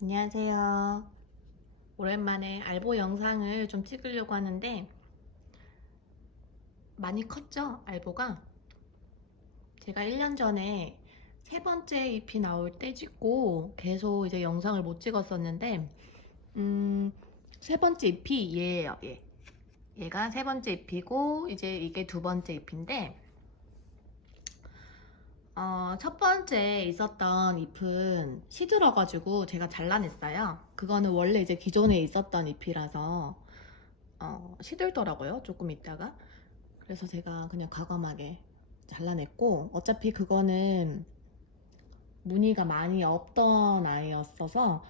안녕하세요. 오랜만에 알보 영상을 좀 찍으려고 하는데 많이 컸죠? 알보가? 제가 1년 전에 세 번째 잎이 나올 때 찍고 계속 이제 영상을 못 찍었었는데 음, 세 번째 잎이 얘예요. 얘. 얘가 세 번째 잎이고 이제 이게 두 번째 잎인데 어, 첫 번째 있었던 잎은 시들어가지고 제가 잘라냈어요. 그거는 원래 이제 기존에 있었던 잎이라서 어, 시들더라고요. 조금 있다가. 그래서 제가 그냥 과감하게 잘라냈고 어차피 그거는 무늬가 많이 없던 아이였어서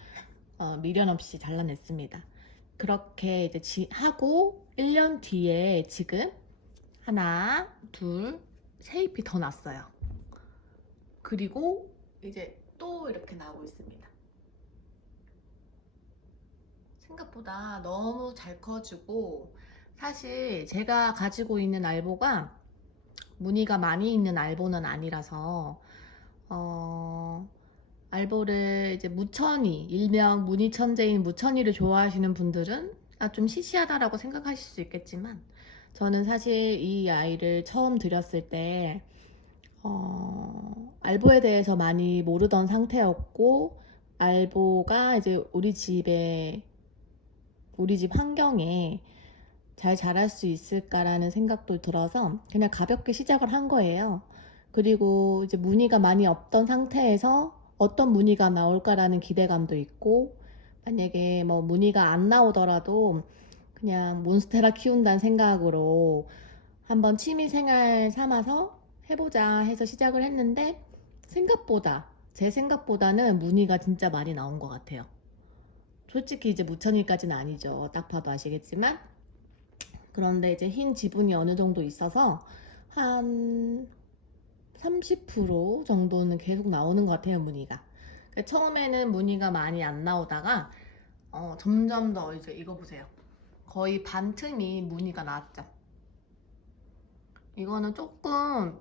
어, 미련 없이 잘라냈습니다. 그렇게 이제 지- 하고 1년 뒤에 지금 하나, 둘, 세 잎이 더 났어요. 그리고 이제 또 이렇게 나오고 있습니다. 생각보다 너무 잘 커지고 사실 제가 가지고 있는 알보가 무늬가 많이 있는 알보는 아니라서 어, 알보를 이제 무천이 일명 무늬 천재인 무천이를 좋아하시는 분들은 아, 좀 시시하다라고 생각하실 수 있겠지만 저는 사실 이 아이를 처음 들였을 때 어, 알보에 대해서 많이 모르던 상태였고, 알보가 이제 우리 집에, 우리 집 환경에 잘 자랄 수 있을까라는 생각도 들어서 그냥 가볍게 시작을 한 거예요. 그리고 이제 무늬가 많이 없던 상태에서 어떤 무늬가 나올까라는 기대감도 있고, 만약에 뭐 무늬가 안 나오더라도 그냥 몬스테라 키운다는 생각으로 한번 취미 생활 삼아서 해보자 해서 시작을 했는데 생각보다 제 생각보다는 무늬가 진짜 많이 나온 것 같아요. 솔직히 이제 무천이까지는 아니죠. 딱 봐도 아시겠지만 그런데 이제 흰 지분이 어느 정도 있어서 한 30% 정도는 계속 나오는 것 같아요 무늬가. 그러니까 처음에는 무늬가 많이 안 나오다가 어, 점점 더 이제 이거 보세요. 거의 반 틈이 무늬가 나왔죠. 이거는 조금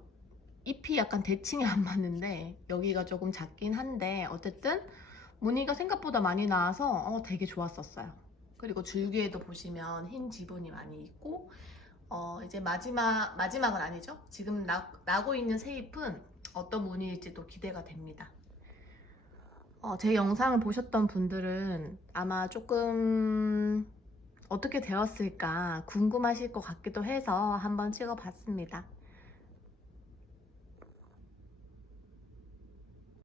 잎이 약간 대칭이 안 맞는데 여기가 조금 작긴 한데 어쨌든 무늬가 생각보다 많이 나와서 어, 되게 좋았었어요. 그리고 줄기에도 보시면 흰 지분이 많이 있고 어, 이제 마지막 마지막은 아니죠. 지금 나, 나고 있는 새 잎은 어떤 무늬일지 또 기대가 됩니다. 어, 제 영상을 보셨던 분들은 아마 조금 어떻게 되었을까 궁금하실 것 같기도 해서 한번 찍어봤습니다.